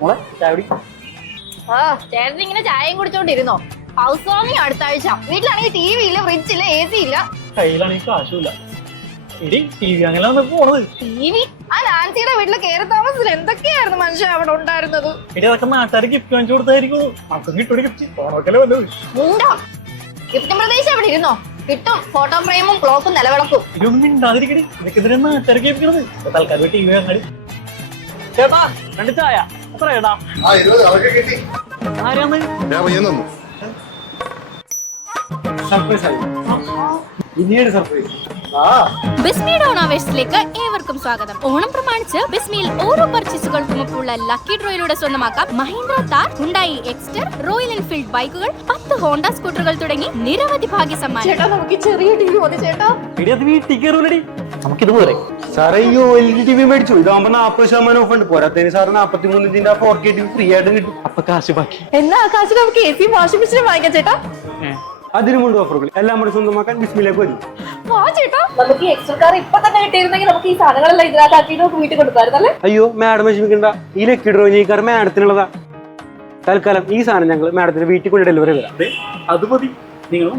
മോളെ ചായ ആ ചേട്ടൻ ഇങ്ങനെ ചായയും കുടിച്ചോണ്ടിരുന്നോ? ഹൗസ് വാമിങ് അടുത്ത ആഴ്ച. വീട്ടിലാണെങ്കിൽ ടി വി ഇല്ല ഫ്രിഡ്ജ് ഇല്ല എ സി ഇല്ല. കയ്യിലാണെങ്കിൽ കാശുമില്ല. ഇടി ടി വി അങ്ങനെ പോണത്. ടി വി ആ നാൻസിയുടെ വീട്ടിൽ കയറി താമസത്തിൽ എന്തൊക്കെയായിരുന്നു മനുഷ്യൻ അവിടെ ഉണ്ടായിരുന്നത്? ഇടി അതൊക്കെ നാട്ടുകാർ ഗിഫ്റ്റ് വാങ്ങിച്ചു കൊടുത്തായിരിക്കും. നമുക്കും ഗിഫ്റ്റ് ഓണമൊക്കെ വന്നത്? ഉണ്ടോ? ഗിഫ്റ്റ് പ്രദേശം അവിടെ ഇരുന്നോ? കിട്ടും ഫോട്ടോ ഫ്രെയിമും ക്ലോക്കും നിലവിളക്കും. ഇതൊന്നും ഉണ്ടാതിരിക്കണേ ഇതൊക്കെ നാട്ടുകാർ കേൾപ്പിക്കണത്? തൽക്കാലം ടി വി അങ്ങാടി ചേട്ടാ രണ്ട് ചായ. എത്ര ചേട്ടാ ആ ഇരുപത് അതൊക്കെ കിട്ടി. ആരാന്ന് ഞാൻ പയ്യൻ തന്നു. സർപ്രൈസ് ആയി. ഇനിയൊരു സർപ്രൈസ് ആ. ബിസ്മിയുടെ ഓണാവേശത്തിലേക്ക് ഏവർക്കും സ്വാഗതം. ഓണം പ്രമാണിച്ച് ബിസ്മിയിൽ ഓരോ പർച്ചേസുകൾക്കും ഒപ്പമുള്ള ലക്കി ഡ്രോയിലൂടെ സ്വന്തമാക്കാം Mahindra Thar Hyundai Exter Royal Enfield ബൈക്കുകൾ പത്ത് ഹോണ്ട സ്കൂട്ടറുകൾ തുടങ്ങി നിരവധി ഭാഗ്യ സമ്മാനം ചേട്ടാ നമുക്ക് ചെറിയ ടി വി ചേട്ടാ. വീട്ടിൽ കയറൂലടി. നമുക്കിത് പോരെ സാറേ ഈ ഒ എൽ ടി വി മേടിച്ചു. ഇതാകുമ്പോ നാപ്പത് ശതമാനം ഓഫ് ഉണ്ട്. പോരാത്തതിന് സാറ് നാപ്പത്തി മൂന്ന് ആ four K T V free ആയിട്ട് കിട്ടും. അപ്പൊ കാശ് ബാക്കി. എന്നാ കാശ് നമുക്ക് എ സി വാഷിംഗ് മെഷീൻ വാങ്ങിക്കാം ചേട്ടാ. അതിനുമുണ്ട് ഓഫറുകൾ എല്ലാം കൂടി സ്വന്തമാക്കാൻ ബിസ്മിലേക്ക് വരും. വാ ചേട്ടാ. നമുക്ക് ഈ എക്സ്ട്രാ കാർ ഇപ്പൊ തന്നെ കിട്ടിയിരുന്നെങ്കിൽ നമുക്ക് ഈ സാധനങ്ങളെല്ലാം ഇതിനകത്താക്കിയിട്ട് നമുക്ക് വീട്ടിൽ കൊടുക്കാറുണ്ടല്ലേ അയ്യോ മാഡം വിഷമിക്കണ്ട. ഈ ലക്കി ഡ്രോ ഈ കാർ മാഡത്തിനുള്ളതാ. തൽക്കാലം ഈ സാധനം ഞങ്ങൾ മാഡത്തിന് വീട്ടിൽ കൊണ്ട് ഡെലിവറി തരാം. അത് മതി. നിങ്ങൾ